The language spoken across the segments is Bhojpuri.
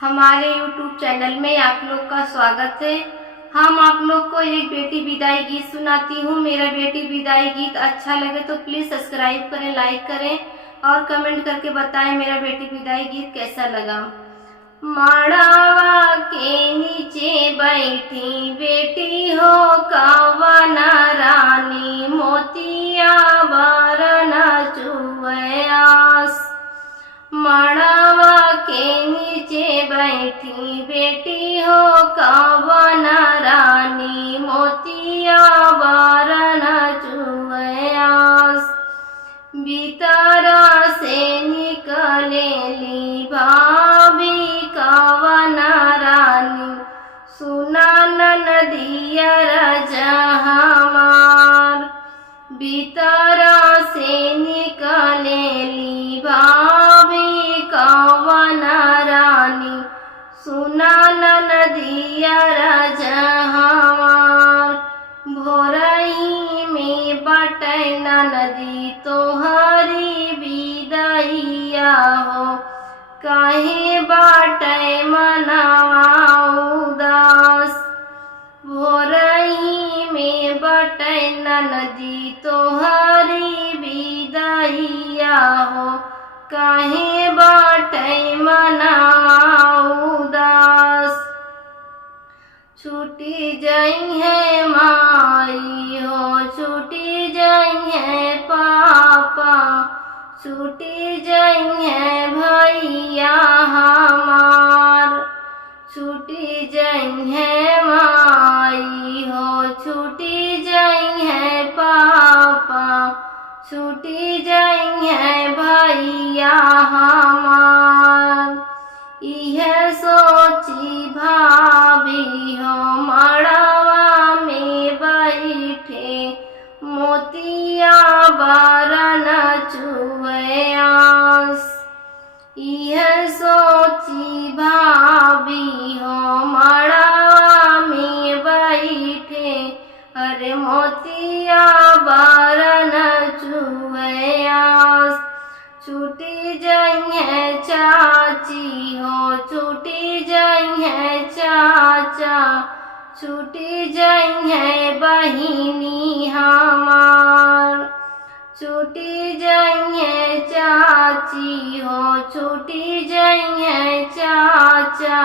हमारे YouTube चैनल में आप लोग का स्वागत है। हम आप लोग को एक बेटी विदाई गीत सुनाती हूँ। मेरा बेटी विदाई गीत अच्छा लगे तो प्लीज़ सब्सक्राइब करें, लाइक करें और कमेंट करके बताएं मेरा बेटी विदाई गीत कैसा लगा। मड़वा के नीचे बैठी बेटी हो कवना रानी, मोतिया बरन चुवयास। मड़वा के नीचे बैठी बेटी हो कवना रानी, मोतिया बरन चुवयास। भीतर से निकलेली भाभी कवना रानी, सुना ननदिया हमार। भीतर से निकलेली भाभी कवना रानी, सुना ननदिया हमार। भोरही में बटै नदी तोहरी विदैया हो, काहे बाटै मनवा उदास। भोरही में बटै नदी तोहरी विदैया हो, काहे बाटै मनवा उदास। छूटी जाई है माई हो, छूटी जाई है पापा, छूटी जाई है भैया हमार। छूटी जाई है माई हो, छूटी जाई है पापा, छूटी जाई है भैया हमार। यह सोची भाभी हो मड़वा में बैठे, मोतिया बरन चुवयास। यह सोची भाभी हो मड़वा में बैठे, अरे मोतिया बरन चुवयास। छूटी जाई है चाची हो, छूटी जाई है चाचा, छूटी जाई है बहिनी हमार। छूटी जाई है चाची हो, छूटी जाई है चाचा,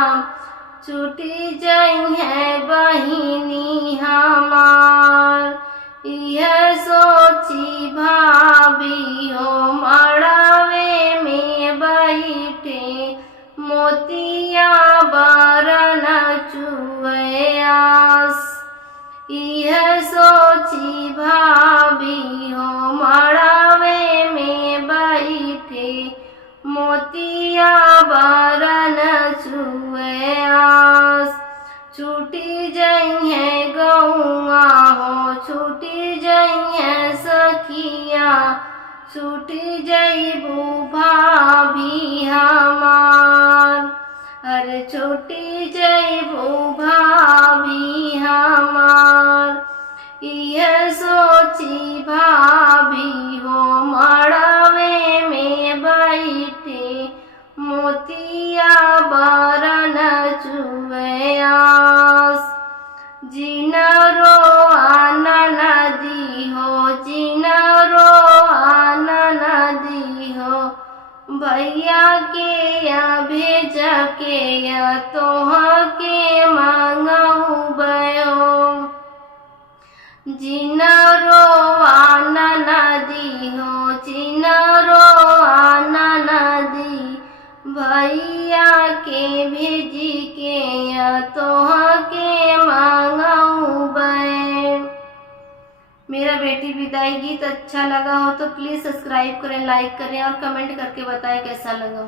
छूटी जाई है बहिनी हमार। यह सोची भाभी हो मड़वे में बैठे, मोतिया बरन चुवयास। यह सोची भाभी हो मड़वे में बैठे, मोतिया बरन चुवयास। छूटी जाई है गौआ हो, छूटी जाई है सखिया, छूटी जाइबू भाभी हमार। अरे छूटी जाइबू भाभी हमार। यह सोची भाभी हो मड़वे में बैठे, मोतिया बरन चुवयास। जिनरो नदी हो, जिनरो नदी हो, भैया के या भेज के या तोह के मांगऊ बयो। जिनरो नदी हो, जिनरो नदी, भैया के भेजी के या तोह के मांगऊ बे। मेरा बेटी विदाई गीत अच्छा लगा हो तो प्लीज़ सब्सक्राइब करें, लाइक करें और कमेंट करके बताएं कैसा लगा।